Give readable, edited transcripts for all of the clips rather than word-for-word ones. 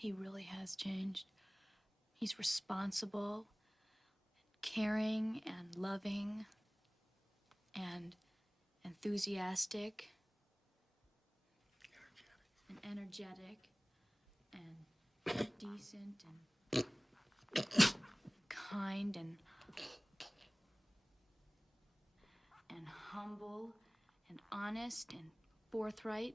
He really has changed. He's responsible, caring, and loving, and enthusiastic, and energetic, and decent, and kind, and humble, and honest, and forthright.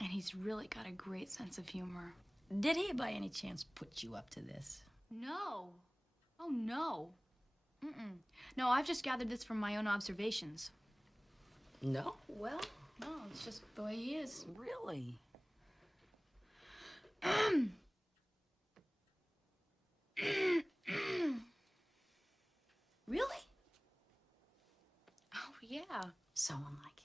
And he's really got a great sense of humor. Did he, by any chance, put you up to this? No. Oh, no. Mm-mm. No, I've just gathered this from my own observations. No? Well, No, it's just the way he is. really? Really? Oh, yeah. Someone like him.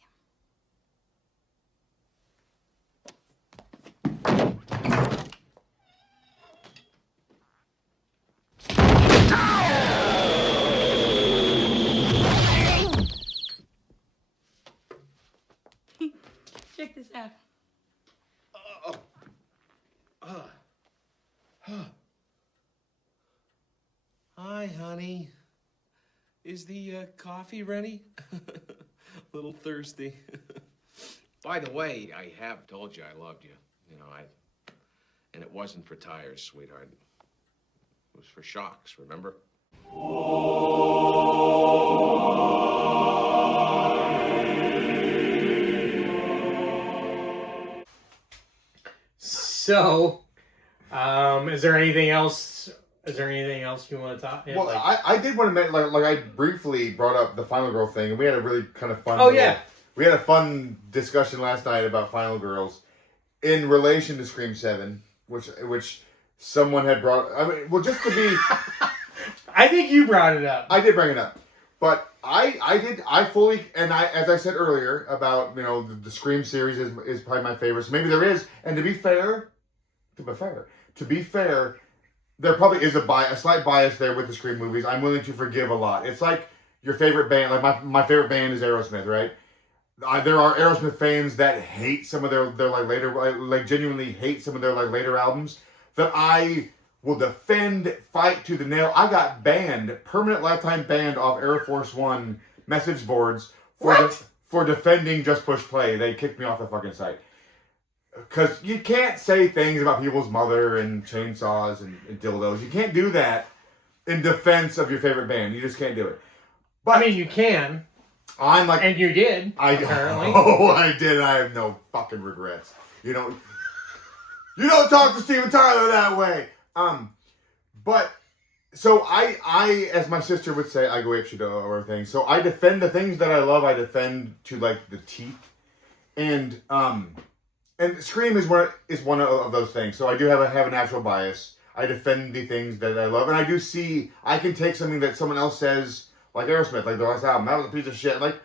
Check this out. Hi, honey. Is the coffee ready? A little thirsty. By the way, I have told you I loved you. And it wasn't for tires, sweetheart. It was for shocks, remember? So, is there anything else? Is there anything else you want to talk? Well, I did want to mention, like I briefly brought up the Final Girl thing, and we had a really kind of fun. We had a fun discussion last night about Final Girls in relation to Scream 7, which someone had brought. I mean, well, just to be. I think you brought it up. I did bring it up, but I fully, and as I said earlier about the Scream series is probably my favorite. So maybe there is, and to be fair, there probably is a slight bias there with the Scream movies. I'm willing to forgive a lot. It's like your favorite band. Like my favorite band is Aerosmith, right? There are Aerosmith fans that hate some of their like later, like genuinely hate some of their like later albums that I will defend, fight to the nail. I got banned, permanent lifetime banned off Air Force One message boards for defending Just Push Play. They kicked me off the fucking site. Because you can't say things about people's mother and chainsaws and dildos. You can't do that in defense of your favorite band. You just can't do it. But I mean, you can. I'm like, and you did. Apparently. I did. I have no fucking regrets. You don't talk to Steven Tyler that way. But so I, as my sister would say, I go apeshit over things. So I defend the things that I love. I defend to like the teeth, and Scream is one of those things. So I do have a natural bias. I defend the things that I love, and I can take something that someone else says, like Aerosmith, like the last album, that was a piece of shit. Like,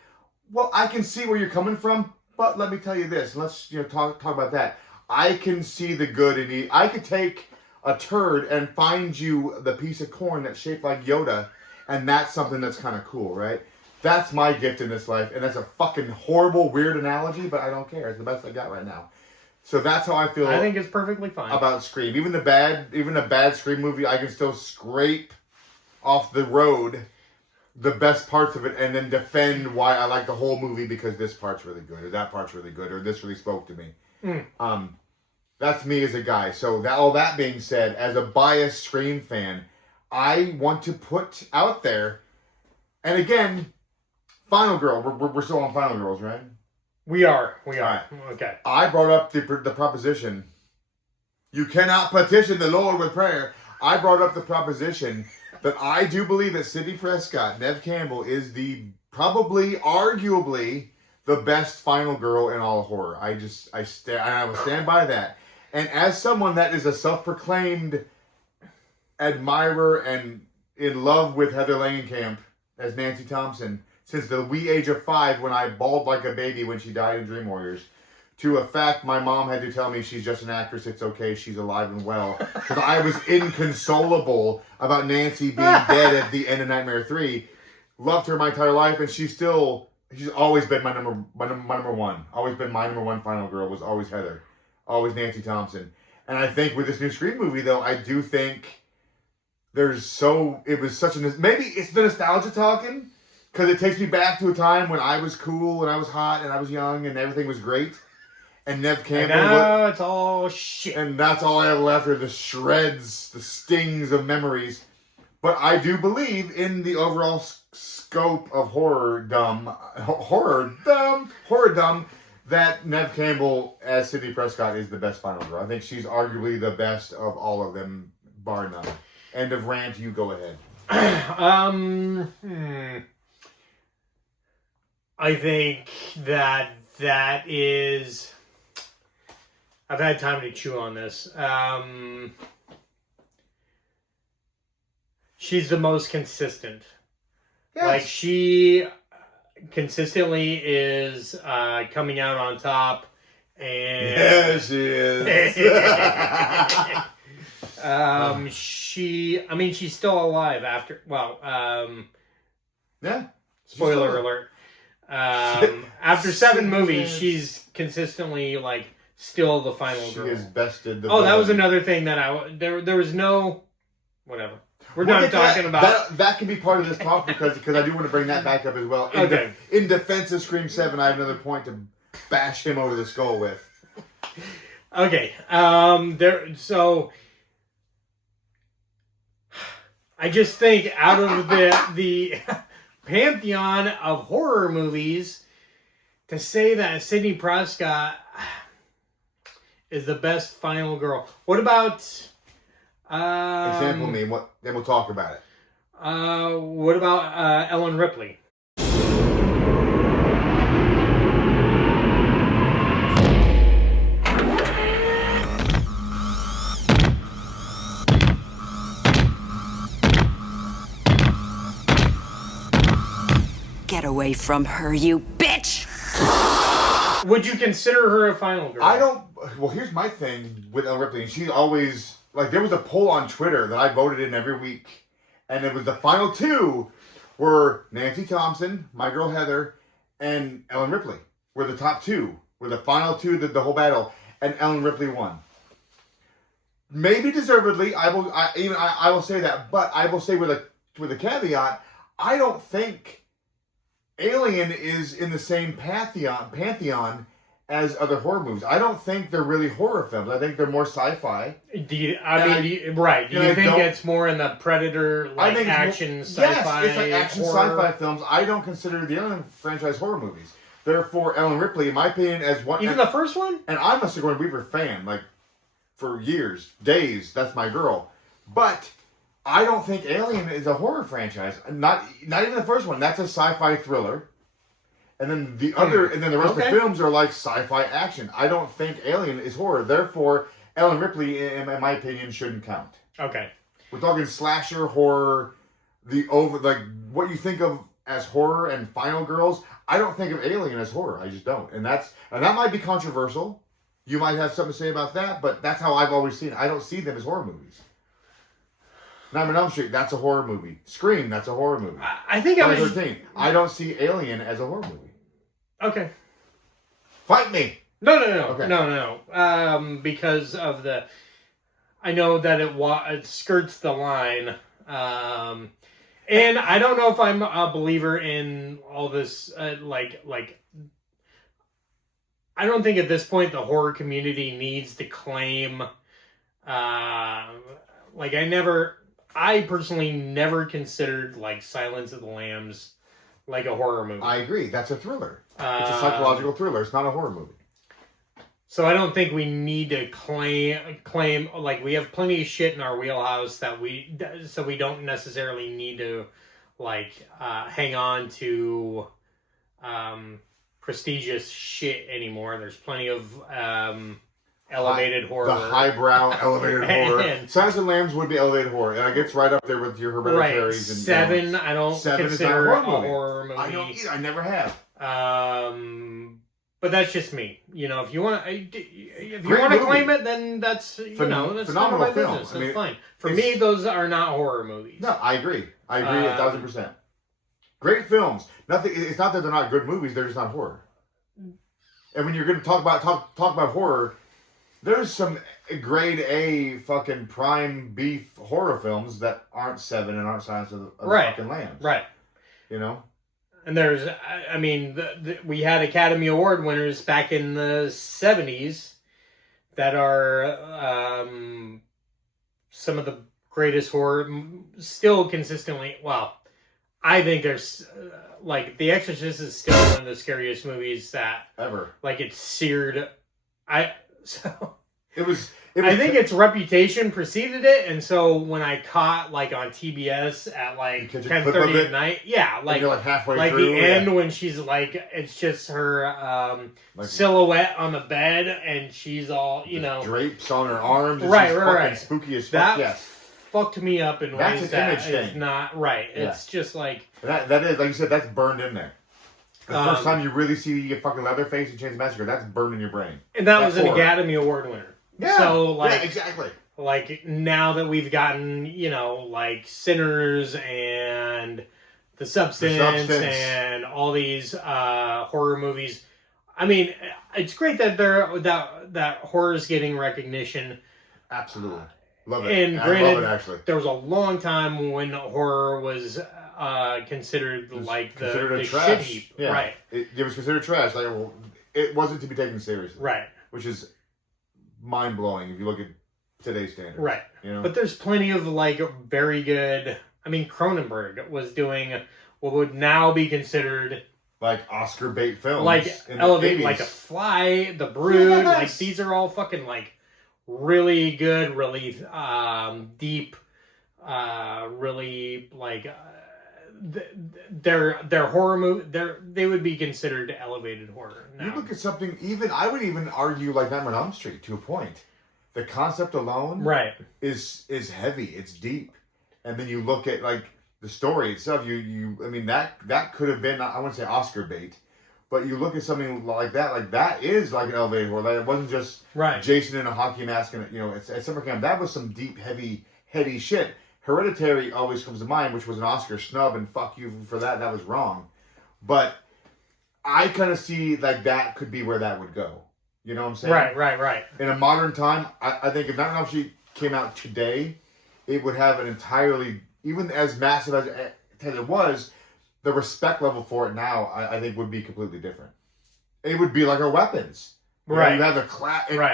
well, I can see where you're coming from, but let me tell you this. Let's talk about that. I can see the good in you. I could take a turd and find you the piece of corn that's shaped like Yoda, and that's something that's kind of cool, right? That's my gift in this life, and that's a fucking horrible, weird analogy, but I don't care. It's the best I got right now. So that's how I feel. I think it's perfectly fine about Scream. Even a bad Scream movie, I can still scrape off the road the best parts of it, and then defend why I like the whole movie because this part's really good, or that part's really good, or this really spoke to me. That's me as a guy. So all that being said, as a biased Scream fan, I want to put out there, and again, Final Girl. We're still on Final Girls, right? We are. Right. Okay. I brought up the proposition. You cannot petition the Lord with prayer. I brought up the proposition that I do believe that Sidney Prescott, Neve Campbell, is arguably the best Final Girl in all of horror. I will stand by that. And as someone that is a self-proclaimed admirer and in love with Heather Langenkamp as Nancy Thompson since the wee age of 5 when I bawled like a baby when she died in Dream Warriors, to a fact my mom had to tell me she's just an actress, it's okay, she's alive and well. Because I was inconsolable about Nancy being dead at the end of Nightmare 3. Loved her my entire life, and she's always been my number one. Always been my number one Final Girl, was always Heather. always Nancy Thompson. And I think with this new Scream movie, though, I do think it was such maybe it's the nostalgia talking, because it takes me back to a time when I was cool and I was hot and I was young and everything was great. And Nev Campbell. And now it's all shit. And that's all I have left are the shreds, the stings of memories. But I do believe in the overall scope of horror-dom, that Nev Campbell as Sidney Prescott is the best final girl. I think she's arguably the best of all of them, bar none. End of rant, you go ahead. I think that is... I've had time to chew on this. She's the most consistent. Yes. Like, she consistently is coming out on top. And Yes, she is. she's still alive after, Yeah. spoiler alert. After 7 movies, she's consistently, like, still the final girl. She has bested the that was villain. another thing that there was no... Whatever. We're done talking about... That can be part of this talk because I do want to bring that back up as well. In defense of Scream 7, I have another point to bash him over the skull with. Okay. So... I just think out of the pantheon of horror movies, to say that Sidney Prescott is the best final girl. What about... Example me, then we'll talk about it. What about Ellen Ripley? Get away from her, you bitch! Would you consider her a final girl? I don't... Well, here's my thing with Ellen Ripley. She always... Like, there was a poll on Twitter that I voted in every week. And it was the final 2 were Nancy Thompson, my girl Heather, and Ellen Ripley. Were the top 2. Were the final 2, the whole battle. And Ellen Ripley won. Maybe deservedly, I will say that. But I will say with a caveat, I don't think Alien is in the same pantheon as other horror movies. I don't think they're really horror films. I think they're more sci-fi. Do you think it's more in the Predator, action, sci-fi? Yes, it's like action horror? sci-fi films. I don't consider the Alien franchise horror movies. Therefore, Ellen Ripley, in my opinion, as one... Even the first one? And I'm a Sigourney Weaver fan, like, for years, days. That's my girl. But I don't think Alien is a horror franchise. Not even the first one. That's a sci-fi thriller. And then the rest of the films are like sci-fi action. I don't think Alien is horror. Therefore, Ellen Ripley, in my opinion, shouldn't count. Okay. We're talking slasher, horror, what you think of as horror and Final Girls. I don't think of Alien as horror. I just don't. And that might be controversial. You might have something to say about that, but that's how I've always seen it. I don't see them as horror movies. Nightmare on Elm Street, that's a horror movie. Scream, that's a horror movie. I think I was... 13. I don't see Alien as a horror movie. Okay. Fight me! No. Okay. No. Because of the... I know that it skirts the line. And I don't know if I'm a believer in all this, I don't think at this point the horror community needs to claim... I personally never considered, Silence of the Lambs like a horror movie. I agree. That's a thriller. It's a psychological thriller. It's not a horror movie. So I don't think we need to claim we have plenty of shit in our wheelhouse so we don't necessarily need to, hang on to prestigious shit anymore. There's plenty of... elevated horror. The highbrow elevated horror. Silence of the Lambs would be elevated horror. And it gets right up there with your Hereditaries. Right. Seven, I don't consider a horror movie. I don't either. I never have. But that's just me. If you want to claim it, then that's that's phenomenal my film. business. That's fine. For me, those are not horror movies. No, I agree. 1,000%. Great films. It's not that they're not good movies. They're just not horror. And when you're going to talk about horror. There's some grade A fucking prime beef horror films that aren't Seven and aren't Silence of the fucking Lambs. Right. You know? And there's, I mean, we had Academy Award winners back in the 70s that are some of the greatest horror, still consistently, well, I think there's, like, The Exorcist is still one of the scariest movies that... Ever. Like, it's seared. It was I think its reputation preceded it, and so when I caught, like, on TBS at, like, 10:30 at night, yeah, like, you're, like, halfway like through, the end when she's, like, it's just her silhouette on the bed, and she's all, you know... drapes on her arms, and right, she's right, fucking right. spooky as fuck, that yes. fucked me up in That's ways an image that is thing. not... Right, Yeah. it's just, like... That is, like you said, that's burned in there. The first time you really see you get fucking Leatherface and Chainsaw Massacre, that's burned in your brain. And that That's was an horror. Academy Award winner. Yeah, So, like... yeah, exactly. Like, now that we've gotten, you know, like, Sinners and The Substance and all these horror movies, I mean, it's great that that horror's getting recognition. Absolutely. Love it. And I granted, love it, actually. there was a long time when horror was considered, like, the trash. shit heap. Yeah. Right. It was considered trash. Like, it wasn't to be taken seriously. Right. Which is mind-blowing if you look at today's standards. Right. You know? But there's plenty of, like, very good... I mean, Cronenberg was doing what would now be considered... like Oscar bait films. Like, in Elevate, the 80s. like A Fly, The Brood. Yes! Like, these are all fucking, like, really good, really deep, really, like... They're horror movie. They would be considered elevated horror. Now. You look at something, I would even argue like Nightmare on Elm Street to a point. The concept alone right. is heavy, it's deep. And then you look at like the story itself, I mean that could have been, I wouldn't say Oscar bait, but you look at something like that is like an elevated horror. Like, it wasn't just right. Jason in a hockey mask and at summer camp. That was some deep, heady shit. Hereditary always comes to mind, which was an Oscar snub, and fuck you for that. That was wrong. But I kind of see like that could be where that would go. You know what I'm saying? Right. In a modern time, I think if Nightmare on Elm Street came out today, it would have an entirely, even as massive as it was, the respect level for it now, I think would be completely different. It would be like a Weapons. Right. You have an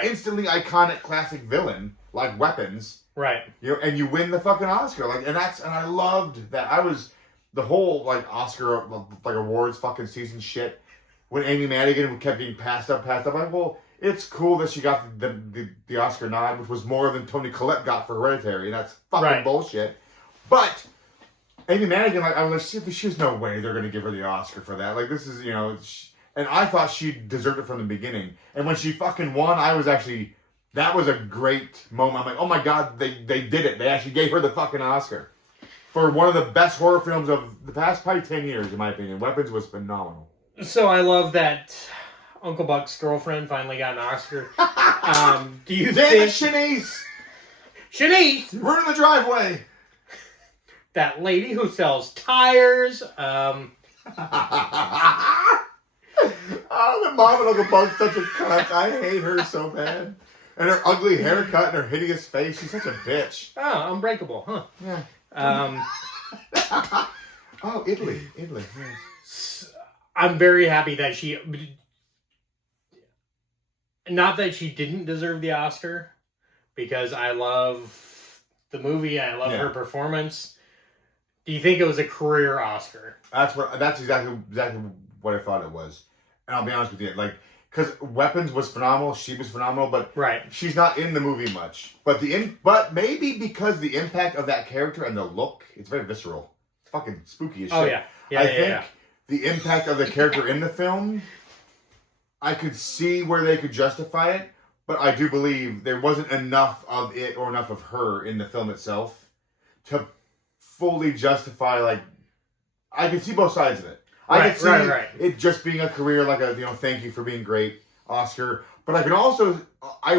instantly iconic classic villain like Weapons. Right. And you win the fucking Oscar. And I loved that. I was the whole like Oscar like awards fucking season shit when Amy Madigan kept getting passed up. I'm like, well, it's cool that she got the Oscar nod, which was more than Toni Collette got for Hereditary, and that's fucking bullshit. But Amy Madigan, like, I was like, there's no way they're gonna give her the Oscar for that. Like, this is, and I thought she deserved it from the beginning. And when she fucking won, I was actually. That was a great moment. I'm like, oh my god, they did it. They actually gave her the fucking Oscar. For one of the best horror films of the past probably 10 years, in my opinion. Weapons was phenomenal. So I love that Uncle Buck's girlfriend finally got an Oscar. Do you think... Shanice! Shanice! We're in the driveway! That lady who sells tires. Oh, the mom and Uncle Buck's such a cunt. I hate her so bad. And her ugly haircut and her hideous face. She's such a bitch. Oh, Unbreakable, huh? Yeah. Oh, Italy. Yes. I'm very happy that she... Not that she didn't deserve the Oscar, because I love the movie. I love her performance. Do you think it was a career Oscar? That's exactly what I thought it was. And I'll be honest with you. Like, because Weapons was phenomenal, she was phenomenal, but she's not in the movie much. But maybe because the impact of that character and the look, it's very visceral. It's fucking spooky as shit. Oh, yeah. I think the impact of the character in the film, I could see where they could justify it, but I do believe there wasn't enough of it or enough of her in the film itself to fully justify, like, I can see both sides of it. I could see it just being a career, like a, thank you for being great, Oscar. But I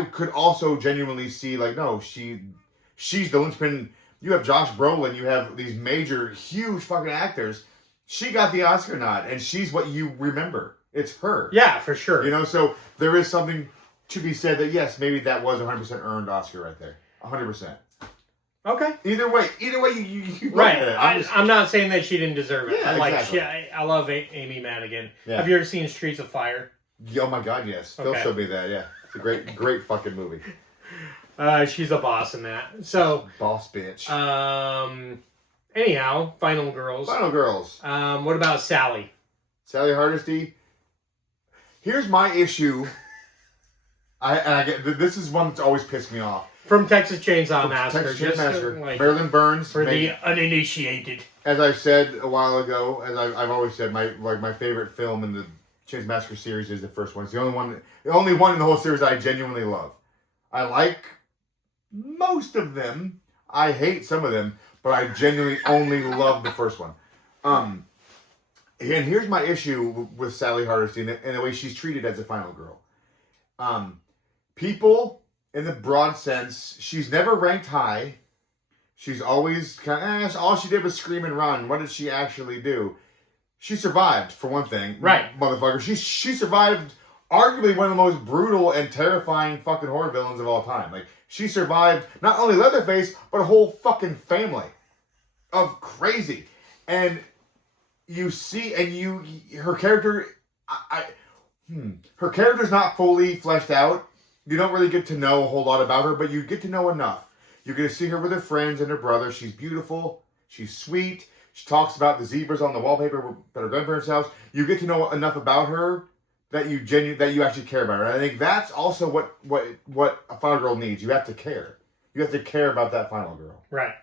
could also genuinely see, like, no, she's the linchpin. You have Josh Brolin, you have these major, huge fucking actors. She got the Oscar nod, and she's what you remember. It's her. Yeah, for sure. So there is something to be said that yes, maybe that was 100% earned Oscar right there. 100%. Okay. Either way, you look Right. at it. I'm not saying that she didn't deserve it. Yeah, exactly. I love Amy Madigan. Yeah. Have you ever seen Streets of Fire? Oh my God, yes. Phil Okay. showed me that. Yeah, it's a great fucking movie. She's a boss in that. So, Boss bitch. anyhow, Final Girls. Final Girls. What about Sally? Sally Hardesty. Here's my issue. I get this is one that's always pissed me off. From Texas Chainsaw Massacre. Texas Chainsaw Massacre. Like, Marilyn Burns. for the uninitiated. As I said a while ago, as I've always said, my favorite film in the Chainsaw Massacre series is the first one. It's the only one in the whole series I genuinely love. I like most of them. I hate some of them, but I genuinely only love the first one. And here's my issue with Sally Hardesty and the way she's treated as a final girl. People, in the broad sense, she's never ranked high. She's always kind of, all she did was scream and run. What did she actually do? She survived, for one thing. Right. Motherfucker. She survived arguably one of the most brutal and terrifying fucking horror villains of all time. Like, she survived not only Leatherface, but a whole fucking family of crazy. And you see, and her character, her character's not fully fleshed out. You don't really get to know a whole lot about her, but you get to know enough. You get to see her with her friends and her brother. She's beautiful. She's sweet. She talks about the zebras on the wallpaper at her grandparents' house. You get to know enough about her that you actually care about her. And I think that's also what a final girl needs. You have to care. You have to care about that final girl. Right.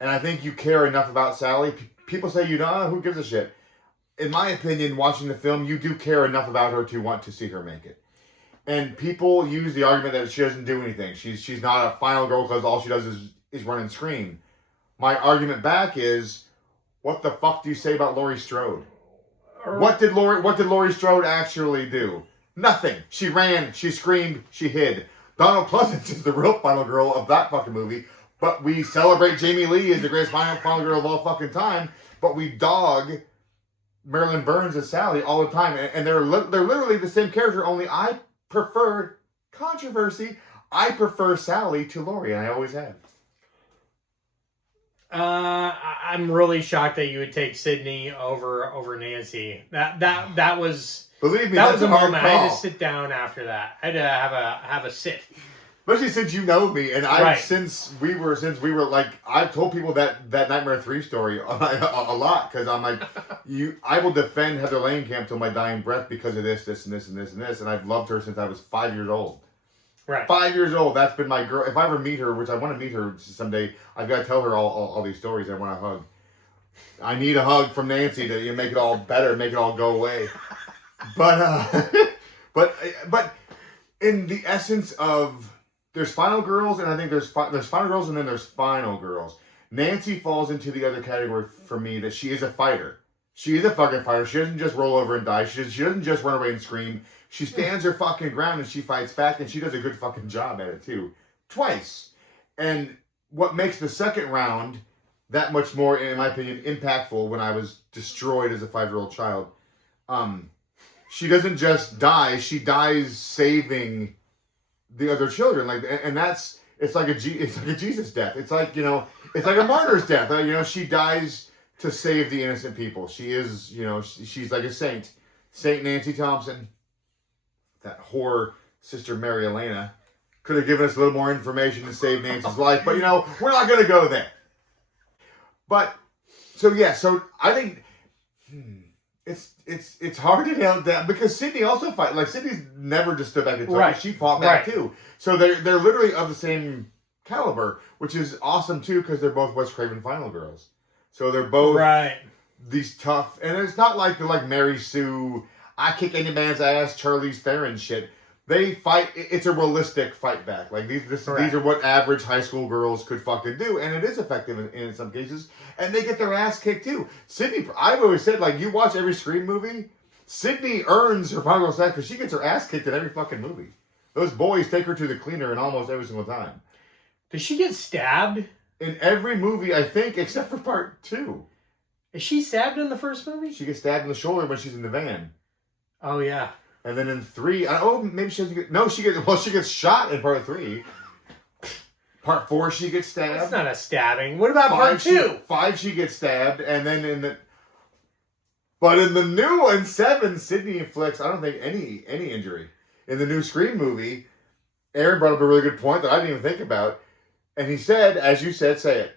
And I think you care enough about Sally. People say you don't. Who gives a shit? In my opinion, watching the film, you do care enough about her to want to see her make it. And people use the argument that she doesn't do anything. She's not a final girl because all she does is run and scream. My argument back is, what the fuck do you say about Laurie Strode? What did Laurie Strode actually do? Nothing. She ran, she screamed, she hid. Donald Pleasance is the real final girl of that fucking movie. But we celebrate Jamie Lee as the greatest final girl of all fucking time. But we dog Marilyn Burns as Sally all the time. And they're literally the same character, only I prefer controversy. I prefer Sally to Laurie, and I always have. I'm really shocked that you would take Sydney over Nancy. That was, believe me, that that's was a a hard moment. I had call. to sit down after that. I had to have a sit. Especially since you know me, and since we were like, I've told people that Nightmare 3 story a lot, because I'm like, I will defend Heather Langenkamp till my dying breath because of this, and this, and this, and this, and I've loved her since I was 5 years old. Right. 5 years old, that's been my girl. If I ever meet her, which I want to meet her someday, I've got to tell her all these stories. I want a hug. I need a hug from Nancy to make it all better, make it all go away. But in the essence of, there's final girls, and I think there's final girls, and then there's final girls. Nancy falls into the other category for me, that she is a fighter. She is a fucking fighter. She doesn't just roll over and die. She doesn't just run away and scream. She stands her fucking ground and she fights back, and she does a good fucking job at it too. Twice. And what makes the second round that much more, in my opinion, impactful when I was destroyed as a 5-year-old child, she doesn't just die, she dies saving the other children. And that's, it's like a Jesus death. It's like, it's like a martyr's death. She dies to save the innocent people. She is, she's like a saint. Saint Nancy Thompson. That whore Sister Mary Elena could have given us a little more information to save Nancy's life, but we're not going to go there. But so I think it's hard to nail down, because Sydney also fight. Like, Sydney's never just stood back and talked. Right. She fought back too. So they're literally of the same caliber, which is awesome too, because they're both Wes Craven final girls. So they're both these tough, and it's not like they're like Mary Sue, I kick any man's ass, Charlize Theron shit. They fight. It's a realistic fight back. Like, these are what average high school girls could fucking do, and it is effective in some cases. And they get their ass kicked too. Sydney, I've always said, like, you watch every Scream movie, Sydney earns her final sex because she gets her ass kicked in every fucking movie. Those boys take her to the cleaner in almost every single time. Does she get stabbed? In every movie, I think, except for part 2. Is she stabbed in the first movie? She gets stabbed in the shoulder when she's in the van. Oh, yeah. And then in 3, maybe she doesn't get... No, she gets shot in part 3. Part 4, she gets stabbed. That's not a stabbing. What about part 2? 5, she gets stabbed. And then But in the new one, 7, Sydney inflicts, I don't think, any injury. In the new Scream movie, Erin brought up a really good point that I didn't even think about. And he said, as you said, say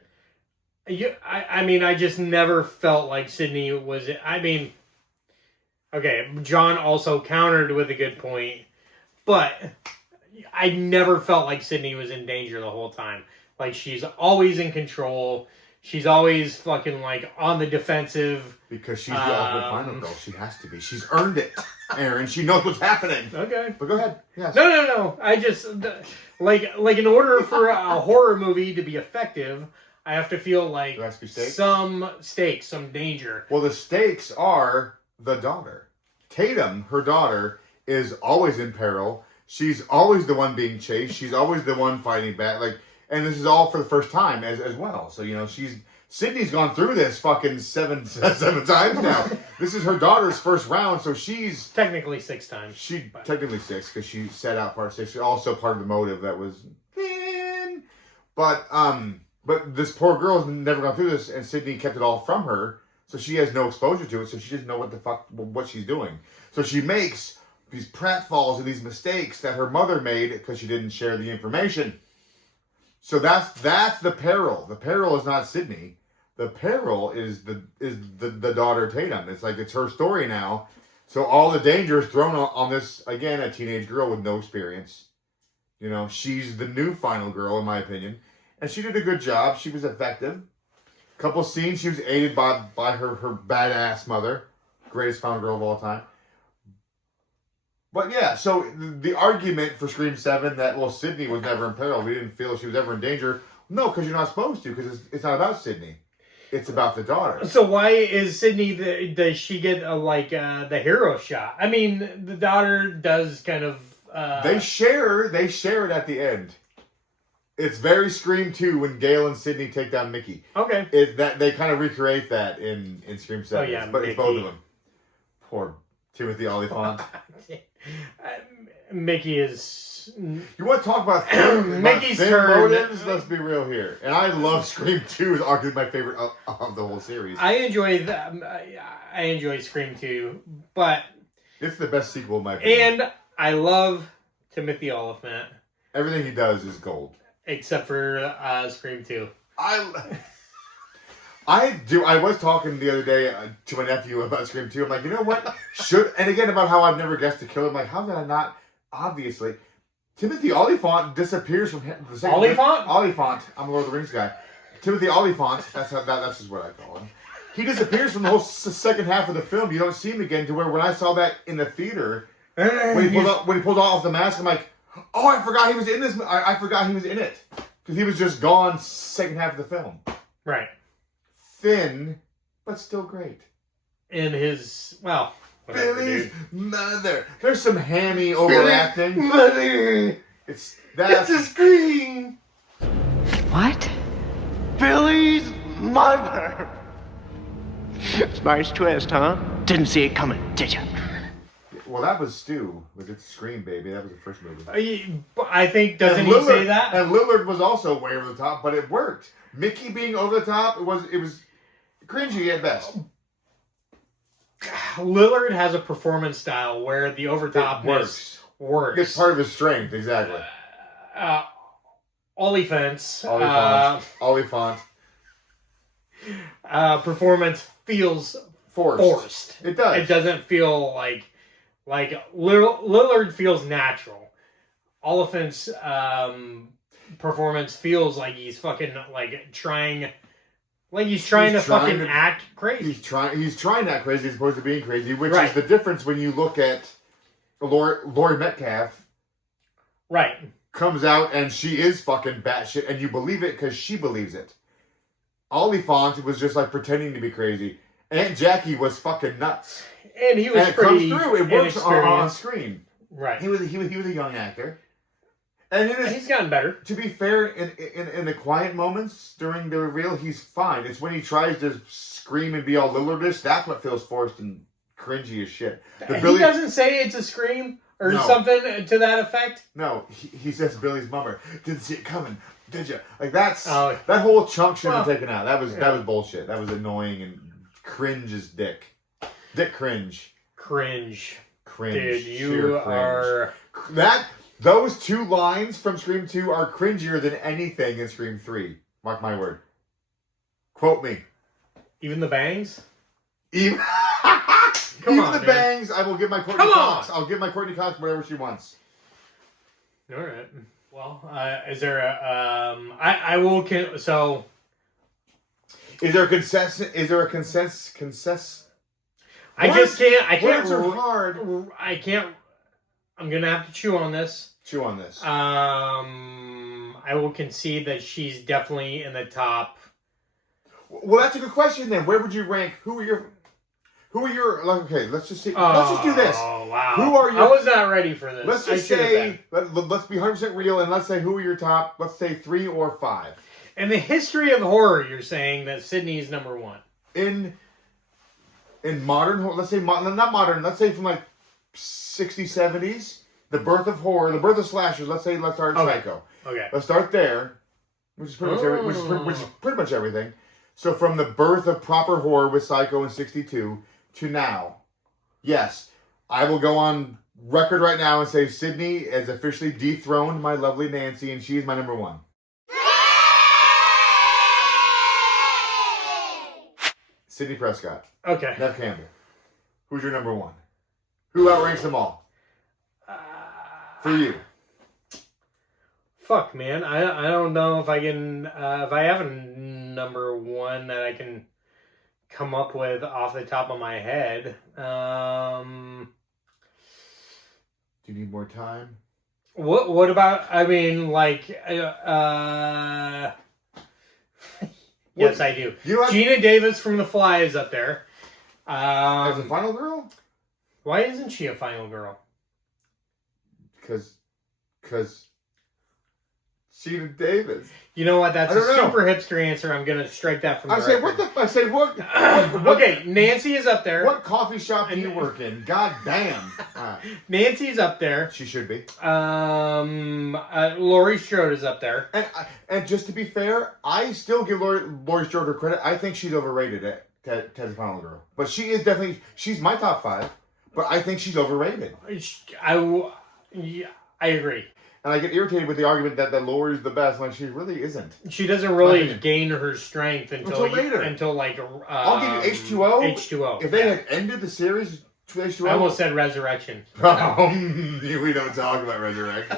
it. I just never felt like Sydney was... Okay, John also countered with a good point, but I never felt like Sydney was in danger the whole time. Like, she's always in control. She's always fucking, like, on the defensive. Because she's the ultimate final girl. She has to be. She's earned it, Erin. She knows what's happening. Okay. But go ahead. Yes. No. I just... Like in order for a horror movie to be effective, I have to feel like There has to be stakes? some stakes, some danger. Well, the stakes are the daughter. Tatum, her daughter, is always in peril. She's always the one being chased. She's always the one fighting back. And this is all for the first time as well. So, Sydney's gone through this fucking seven times now. This is her daughter's first round, so she's... Technically 6 times. Technically 6, because she set out part 6. Also part of the motive that was... But this poor girl has never gone through this, and Sydney kept it all from her, so she has no exposure to it, so she doesn't know what she's doing. So she makes these pratfalls and these mistakes that her mother made because she didn't share the information. So that's the peril. The peril is not Sydney. The peril is the daughter Tatum. It's her story now. So all the danger is thrown on this, again, a teenage girl with no experience. She's the new final girl, in my opinion. And she did a good job. She was effective. Couple scenes, she was aided by her badass mother. Greatest final girl of all time. But yeah, so the argument for Scream 7 that, Sydney was never in peril. We didn't feel she was ever in danger. No, because you're not supposed to, because it's not about Sydney. It's about the daughter. So why is Sydney, does she get the hero shot? I mean, the daughter does kind of... They share it at the end. It's very Scream 2 when Gale and Sydney take down Mickey. Okay. They kind of recreate that in Scream 7. Oh, yeah, but Mickey. It's both of them. Poor Timothy Olyphant. Mickey is... You want to talk about Mickey's thin turn. motives? Let's be real here. And I love Scream 2. It's arguably my favorite of the whole series. I enjoy Scream 2, but... It's the best sequel in my opinion. And I love Timothy Olyphant. Everything he does is gold. Except for Scream 2. I do. I was talking the other day to my nephew about Scream 2. I'm like, you know what? And again, about how I've never guessed to kill him. Like, how did I not? Obviously. Timothy Olyphant disappears from the second... Olyphant. I'm a Lord of the Rings guy. Timothy Olyphant. That's just what I call him. He disappears from the whole second half of the film. You don't see him again, to where when I saw that in the theater, when he pulled off the mask, I'm like, oh, I forgot he was in this. I forgot he was in it. Because he was just gone second half of the film. Right. Thin, but still great. In his... Well... Billy's mother. There's some hammy overacting. Billy's mother. It's a scream. What? Billy's mother. Nice twist, huh? Didn't see it coming, did you? Well, that was Stu. Was it Scream Baby? That was the first movie. I think, doesn't he say that? And Lillard was also way over the top, but it worked. Mickey being over the top, it was cringy at best. Lillard has a performance style where the overtopness works. It's part of his strength, exactly. Olyphant. Performance feels forced. It does. It doesn't feel like Lillard feels natural. Olyphant's performance feels like he's fucking trying to fucking act crazy. He's trying to act crazy as opposed to being crazy, which is the difference when you look at Laurie Metcalf. Right. Comes out and she is fucking batshit, and you believe it because she believes it. Olyphant was just pretending to be crazy. Aunt Jackie was fucking nuts. And he was and it comes through. It works on screen. Right. He was a young actor. And he's gotten better. To be fair, in the quiet moments during the reveal, he's fine. It's when he tries to scream and be all Lillardish, that's what feels forced and cringy as shit. He doesn't say it's a Scream or something to that effect. No, he says Billy's mummer. Didn't see it coming, did you? Like that whole chunk should have been taken out. That was bullshit. That was annoying and cringe as dick. Dick cringe. Cringe. Cringe. Dude, you are... Those two lines from Scream 2 are cringier than anything in Scream 3. Mark my word. Quote me. Even the bangs? Even the bangs, I will give my Courtney Cox. I'll give my Courtney Cox whatever she wants. All right. Well, is there a... I will... So... Is there a consensus? I can't. Words are hard. I can't. I'm gonna have to chew on this. Chew on this. I will concede that she's definitely in the top. Well, that's a good question. Then, where would you rank? Who are your? Like, okay, let's just see. Let's just do this. Oh wow! Who are your? I was not ready for this. Let's just say. Let's be 100% real, and let's say who are your top? Let's say 3 or 5. In the history of horror, you're saying that Sydney is number 1. In modern, let's say not modern. Let's say from like 60s, 70s, the birth of horror, the birth of slashers. Let's start at Psycho. Okay. Let's start there, which is pretty much everything. So from the birth of proper horror with Psycho in 62 to now, yes, I will go on record right now and say Sydney has officially dethroned my lovely Nancy, and she is my number 1. Sidney Prescott. Okay. Nev Campbell. Who's your number 1? Who outranks them all? For you. Fuck, man. I don't know if I can... if I have a number 1 that I can come up with off the top of my head. Do you need more time? What about... I mean, like... Yes, I do. Gina Davis from The Fly is up there. As a final girl? Why isn't she a final girl? Because Gina Davis. You know what? That's a super hipster answer. I'm going to strike that from the record. I say, what? Okay, Nancy is up there. What coffee shop do you work in? God damn. Nancy's up there. She should be. Laurie Strode is up there. And just to be fair, I still give Laurie Strode her credit. I think she's overrated at Ted's Final Girl. But she is definitely... She's my top 5. But I think she's overrated. I agree. And I get irritated with the argument that Laurie's the best when she really isn't. She doesn't really gain her strength until later. Until like... I'll give you H2O. H2O. If they had ended the series with H2O... I almost said Resurrection. We don't talk about Resurrection.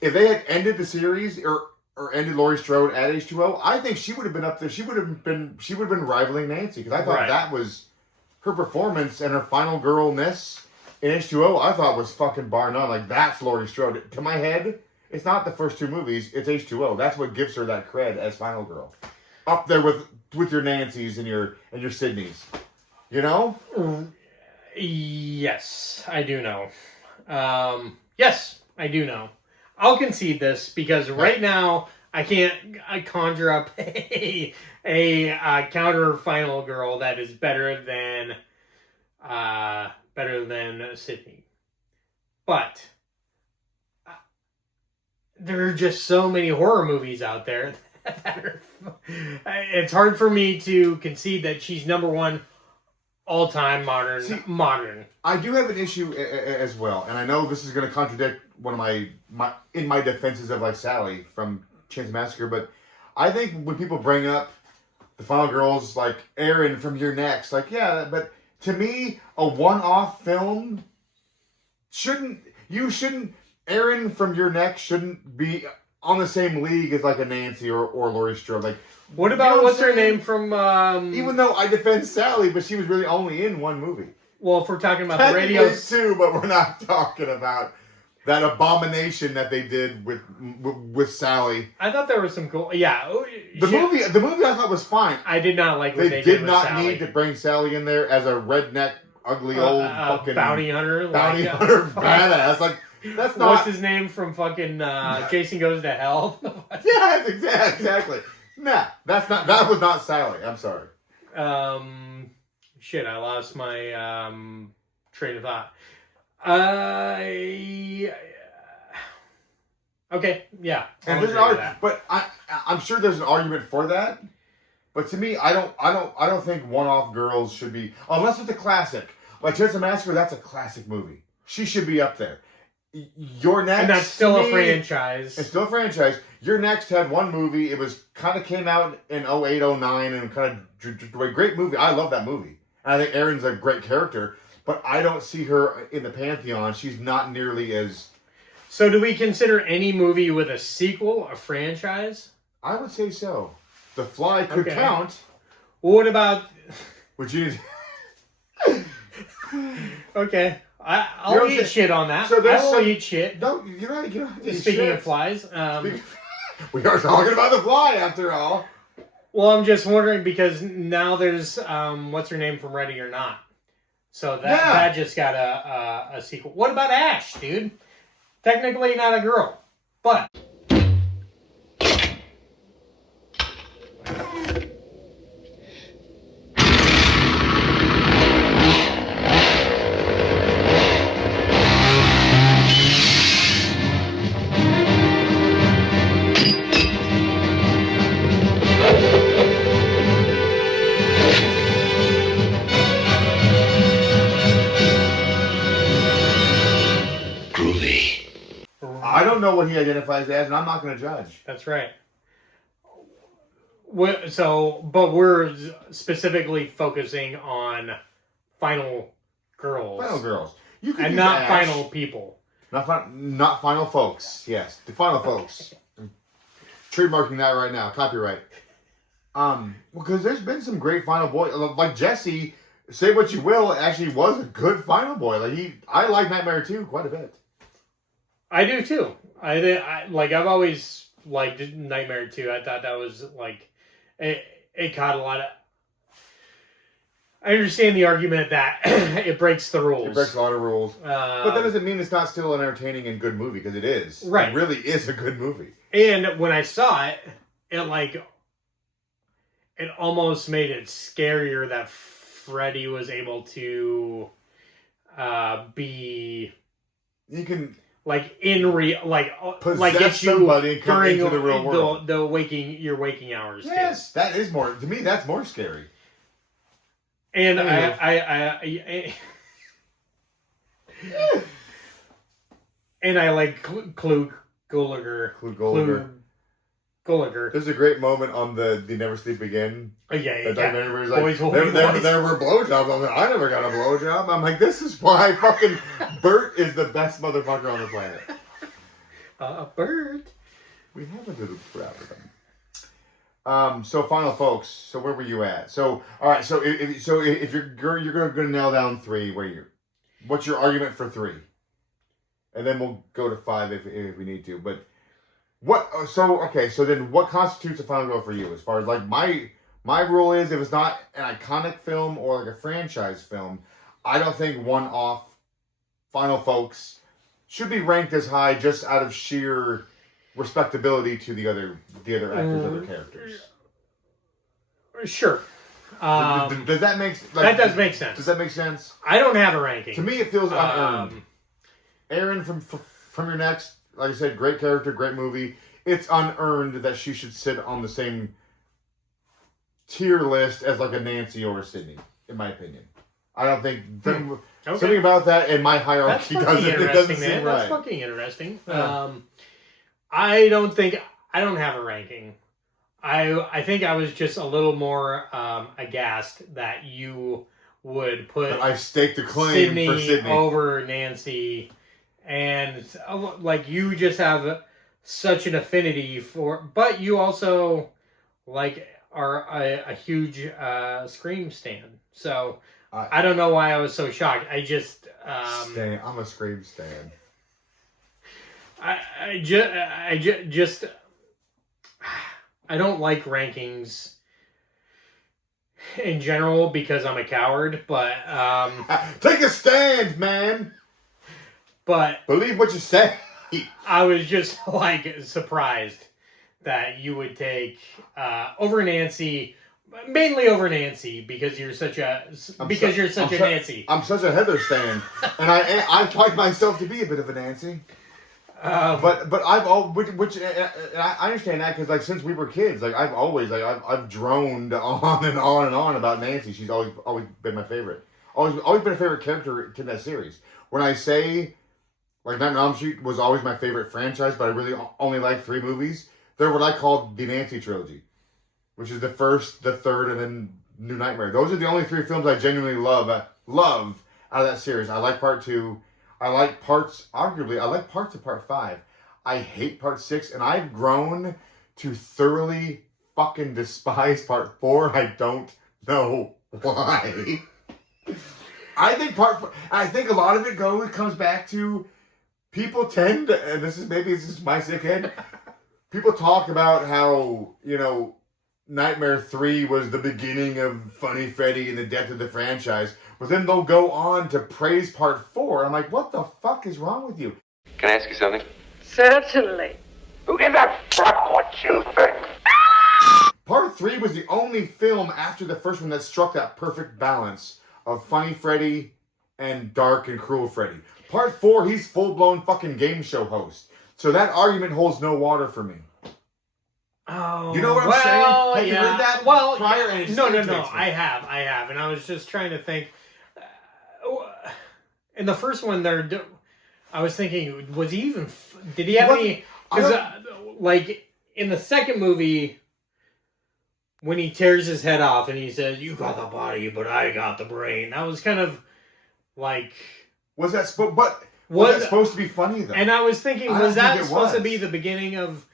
If they had ended the series or ended Laurie Strode at H2O, I think she would have been up there. She would have been rivaling Nancy, because I thought that was her performance and her final girlness in H2O. I thought was fucking bar none. Like, that's Laurie Strode. To my head, it's not the first 2 movies. It's H2O. That's what gives her that cred as final girl. Up there with your Nancys and your Sydneys. You know? Yes, I do know. Yes, I do know. I'll concede this because right now I can't conjure up a counter final girl that is better than Sydney. But there are just so many horror movies out there that are, it's hard for me to concede that she's number 1 all-time modern. I do have an issue as well, and I know this is going to contradict one of my defenses of like Sally from Chainsaw Massacre, but I think when people bring up the final girls like Erin from Your Next, like but to me a one-off film shouldn't Erin from Your Next shouldn't be on the same league as like a Nancy or Laurie Strode. Like, what about what's her name from? Even though I defend Sally, but she was really only in 1 movie. Well, if we're talking about the radio, too, but we're not talking about that abomination that they did with Sally. I thought there was some cool. Yeah, the movie I thought was fine. I did not like what they did with not Sally. need to bring Sally in there as a redneck, ugly old fucking bounty hunter badass. Like, that's not. What's his name from fucking Jason Goes to Hell? Yeah, exactly. Nah, that was not Sally. I'm sorry. shit, I lost my train of thought. Okay, yeah. And I'll there's an agree with argument, but I'm sure there's an argument for that. But to me, I don't think one-off girls should be, unless it's a classic. Like Chainsaw Massacre, that's a classic movie. She should be up there. Your Next, and that's still to a me, franchise. It's still a franchise. Your Next had one movie. It was kind of came out in 08, 09, and kind of a great movie. I love that movie. And I think Erin's a great character, but I don't see her in the pantheon. She's not nearly as. So, do we consider any movie with a sequel a franchise? I would say so. The Fly could count. What about? Would you? Okay. I'll eat shit on that. So I will eat shit. No, you're not. You don't Speaking of flies, we are talking about The Fly after all. Well, I'm just wondering because now there's what's her name from Ready or Not, so that just got a sequel. What about Ash, dude? Technically not a girl, but. I don't know what he identifies as, and I'm not going to judge. That's right. But we're specifically focusing on final girls. Final girls. You can and use not Ash. final people. Not final folks. Yes, the final folks. I'm trademarking that right now. Copyright. Because there's been some great final boy, like Jesse. Say what you will, actually was a good final boy. I like Nightmare 2 quite a bit. I do too. I've always liked Nightmare 2. I thought that was it caught a lot of. I understand the argument that it breaks the rules. It breaks a lot of rules, but that doesn't mean it's not still an entertaining and good movie because it is. Right, it really is a good movie. And when I saw it, it almost made it scarier that Freddy was able to be. You can. Possess somebody and come into the real world. Your waking hours. Yes, too. That is more, to me, that's more scary. And I like Clue Gallagher. Gallagher. There's a great moment on the Never Sleep Again. Yeah. Where he's like, there were blowjobs. I'm like, I never got a blowjob. I'm like, this is why fucking Bert is the best motherfucker on the planet. Bert. We have a little crowd with him. So final folks. So where were you at? So all right. So if you're going to nail down 3, what's your argument for 3? And then we'll go to 5 if we need to. But. So then what constitutes a final girl for you? As far as my rule is, if it's not an iconic film or like a franchise film, I don't think one-off final folks should be ranked as high just out of sheer respectability to the other actors, other characters. Sure. Does that make that does make sense? Does that make sense? I don't have a ranking. To me, it feels unearned. Erin from Your Next. Like I said, great character, great movie. It's unearned that she should sit on the same tier list as like a Nancy or a Sydney, in my opinion. I don't think something about that in my hierarchy doesn't seem right. That's fucking interesting. I don't have a ranking. I think I was just a little more aghast that you would put I staked a claim for Sydney over Nancy. And you just have such an affinity for, but you also are a huge Scream stan. So I don't know why I was so shocked. I just I'm a Scream stan. I don't like rankings in general because I'm a coward. But take a stand, man. But believe what you say. I was just surprised that you would take over Nancy Mainly over Nancy, because you're such a Nancy. I'm such a Heather stan, and I find myself to be a bit of a Nancy. But I've which I understand that because like since we were kids, like I've always I've droned on and on and on about Nancy. She's always been my favorite. Always been a favorite character in that series. When I say like Nightmare on Elm Street was always my favorite franchise, but I really only like 3 movies. They're what I call the Nancy trilogy, which is the first, the third, and then New Nightmare. Those are the only 3 films I genuinely love out of that series. I like part 2. I like parts of part 5. I hate part 6, and I've grown to thoroughly fucking despise part 4. I don't know why. I think a lot of it comes back to people tend to, and this is just my sick head. People talk about how, Nightmare 3 was the beginning of Funny Freddy and the death of the franchise, but then they'll go on to praise part 4. I'm like, what the fuck is wrong with you? Can I ask you something? Certainly. Who gives a fuck what you think? Part 3 was the only film after the first one that struck that perfect balance of Funny Freddy and dark and cruel Freddy. Part 4, he's full-blown fucking game show host. So that argument holds no water for me. Oh, you know what I'm saying? Have you heard that prior? No. I have, and I was just trying to think. In the first one, I was thinking, was he even? Did he have any? Because, like in the second movie, when he tears his head off and he says, "You got the body, but I got the brain," that was kind of like. Was that supposed to be funny though? And I was thinking, was that supposed to be the beginning of?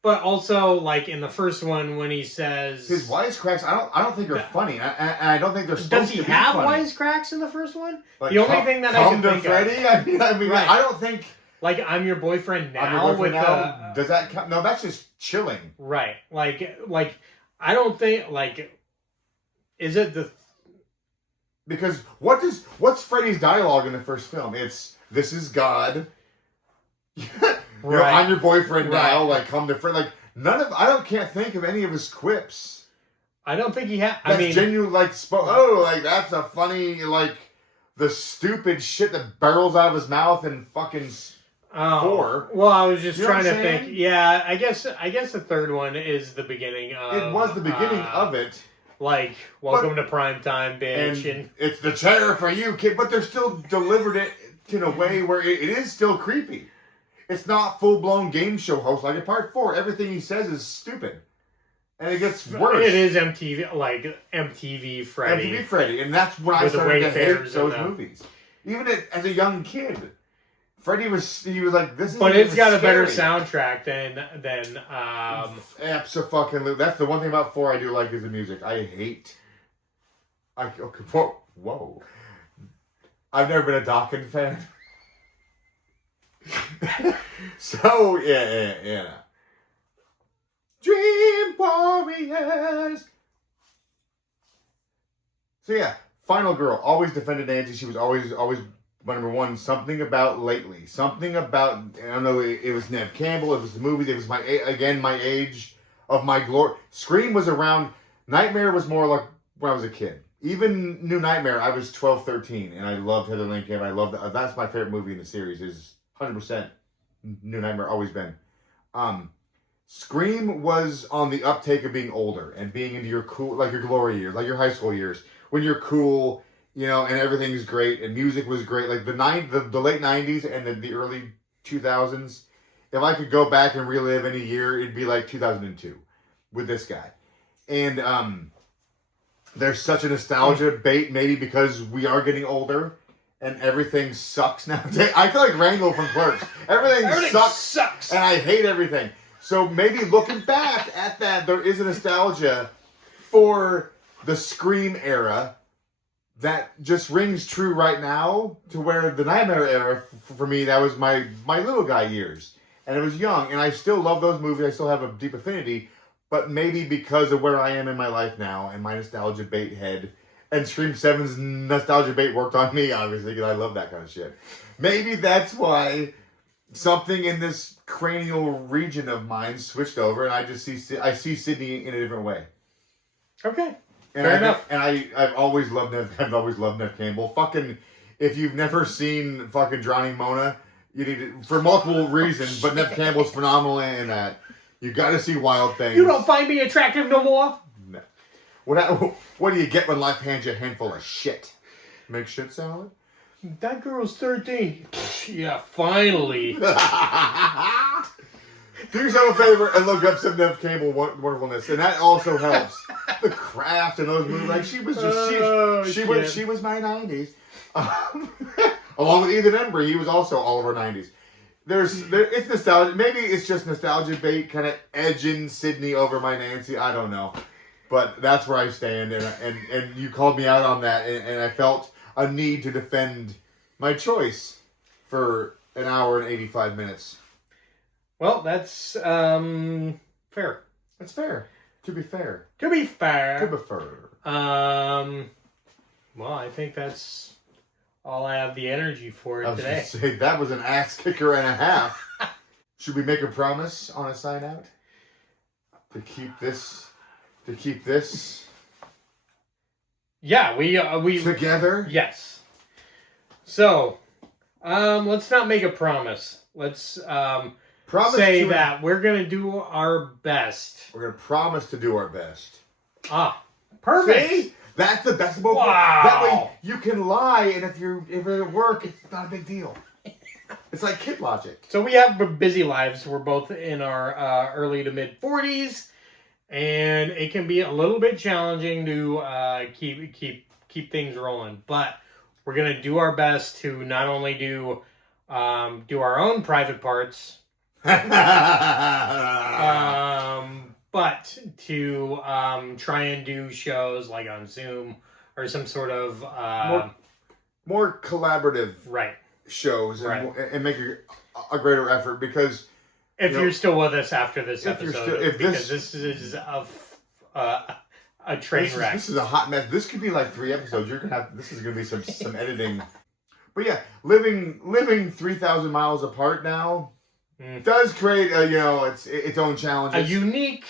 But also, like in the first one, when he says his wisecracks, I don't think are funny. I don't think they're supposed to be funny. Does he have wisecracks in the first one? Like, the only thing that I can think Freddy? of. I mean, right. I don't think. Like, I'm your boyfriend now. Does that count? No, that's just chilling. Right. Like I don't think is it the? Because what's Freddy's dialogue in the first film? It's "This is God." I'm your boyfriend now. Like, come to friend. Like, I can't think of any of his quips. I don't think he had. Genuine. Like, that's a funny, like, the stupid shit that barrels out of his mouth and fucking 4. Well, I was just trying to think. Yeah, I guess the third one is the beginning of. It was the beginning of it. Like, welcome to primetime, bitch, and it's the chair for you, kid. But they're still delivered it in a way where it is still creepy. It's not full-blown game show host. Like in part 4, everything he says is stupid. And it gets worse. It is MTV Freddy. MTV Freddy. And that's when I started to hate those movies. Even as a young kid. Freddy was like, this is But it's got a better soundtrack than Abso-fucking-lutely. That's the one thing about 4 I do like is the music. Whoa. I've never been a Dawkins fan. So yeah. Dream Warriors. So yeah, Final Girl always defended Nancy. She was always my number one. Something about lately. Something about, I don't know. It was Neve Campbell. It was the movies. It was my age of my glory. Scream was around. Nightmare was more like when I was a kid. Even New Nightmare, I was 12, 13, and I loved Heather Langenkamp. I loved that. That's my favorite movie in the series. Is 100% New Nightmare, always been. Scream was on the uptake of being older and being into your cool, like your glory years, like your high school years, when you're cool, and everything's great and music was great. Like the late 90s and the early 2000s. If I could go back and relive any year, it'd be like 2002 with this guy. And there's such a nostalgia bait, maybe because we are getting older. And everything sucks nowadays. I feel like Randall from Clerks. Everything sucks. And I hate everything. So maybe looking back at that, there is a nostalgia for the Scream era that just rings true right now to where the Nightmare era, for me, that was my little guy years. And it was young. And I still love those movies. I still have a deep affinity. But maybe because of where I am in my life now and my nostalgia bait head, and Scream 7's nostalgia bait worked on me, obviously, because I love that kind of shit. Maybe that's why something in this cranial region of mine switched over, and I see Sydney in a different way. Okay. And Fair enough. And I've always loved Nev Campbell. Fucking, if you've never seen fucking Drowning Mona, you need to, for multiple reasons, but Nev Campbell's phenomenal in that. You got to see Wild Things. You don't find me attractive no more? No. What do you get when life hands you a handful of shit? Make shit salad? That girl's 13. Yeah, finally. Do yourself a favor and look up some Nev Campbell wonderfulness, and that also helps. The Craft and those movies, like she was she was my 90s, along with Ethan Embry. He was also all of our 90s. It's nostalgia. Maybe it's just nostalgia bait, kind of edging Sydney over my Nancy. I don't know, but that's where I stand, and you called me out on that, and I felt a need to defend my choice for an hour and 85 minutes. Well, that's fair. That's fair. To be fair. To be fair. To be fair. Well, I think that's all I have the energy for I was today. gonna say, that was an ass kicker and a half. Should we make a promise on a sign out? To keep this Yeah, we together? Yes. So, let's not make a promise. Let's Promise say to- that we're gonna do our best. We're going to promise to do our best. Ah, perfect. See? That's the best of both. Wow. That way you can lie, and if you're at work, it's not a big deal. It's like kid logic. So we have busy lives. We're both in our early to mid 40s, and it can be a little bit challenging to keep things rolling. But we're gonna do our best to not only do our own private parts, but to try and do shows like on Zoom or some sort of more collaborative right shows and, Right. and make a greater effort, because if you know, you're still with us after this if you're episode, still- if because this- this is a train wreck. This is a hot mess. This could be like 3 episodes. This is gonna be some editing. But yeah, living 3,000 miles apart now does create its own challenges. A unique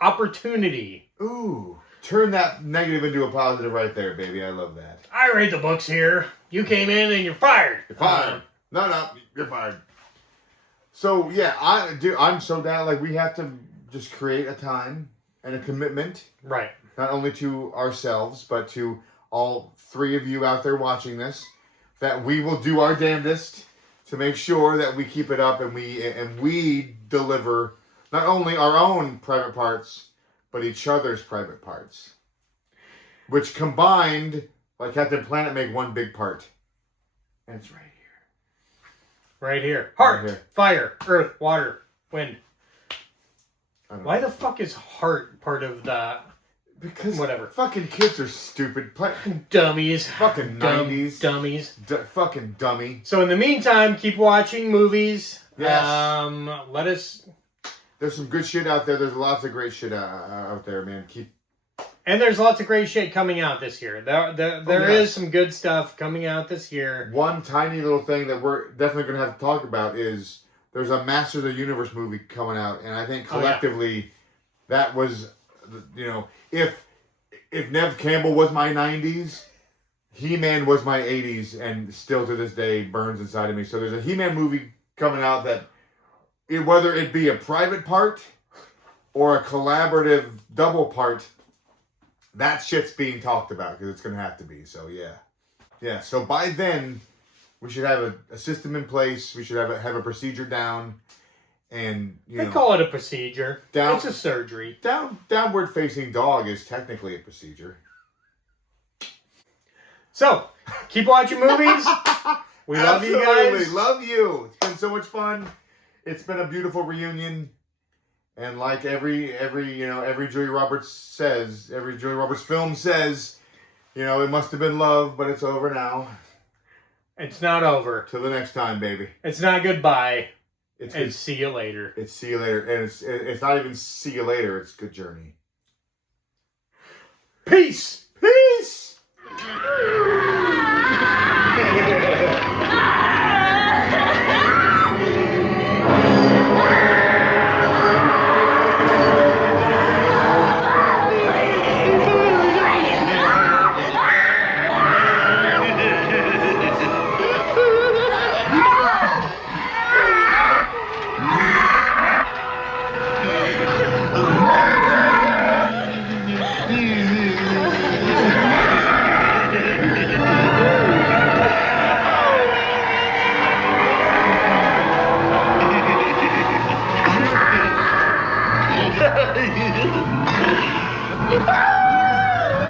opportunity. Ooh, turn that negative into a positive right there, baby. I love that. I read the books here. You came in and you're fired. You're fired. No, you're fired. So yeah, I'm so down. Like, we have to just create a time and a commitment, Right. not only to ourselves but to all 3 of you out there watching this, that we will do our damnedest to make sure that we keep it up and we deliver not only our own private parts but each other's private parts, which combined, like Captain Planet, make one big part. And it's right here. Right here. Heart, Right here. fire, earth, water, wind. I don't Why know. the fuck is heart part of the Because whatever? fucking kids are stupid. Dummies. Fucking Dumb 90s. dummies. Fucking dummy. So in the meantime, keep watching movies. Yes. Let us. There's some good shit out there. There's lots of great shit out there, man. And there's lots of great shit coming out this year. There is some good stuff coming out this year. One tiny little thing that we're definitely going to have to talk about is there's a Masters of the Universe movie coming out, and I think collectively that was, if Nev Campbell was my 90s, He-Man was my 80s, and still to this day burns inside of me. So there's a He-Man movie coming out that, whether it be a private part or a collaborative double part, that shit's being talked about, because it's going to have to be. So yeah. So by then, we should have a system in place. We should have a procedure down, and They call it a procedure. Down- It's a surgery. downward facing dog is technically a procedure. So keep watching movies. We love you Absolutely. guys. Love you. It's been so much fun. It's been a beautiful reunion. And like every Julia Roberts says, every Julia Roberts film says, it must have been love, but it's over now. It's not over. Till the next time, baby. It's not goodbye. It's And see you later. It's see you later. And it's not even see you later, it's good journey. Peace. Peace! Ah!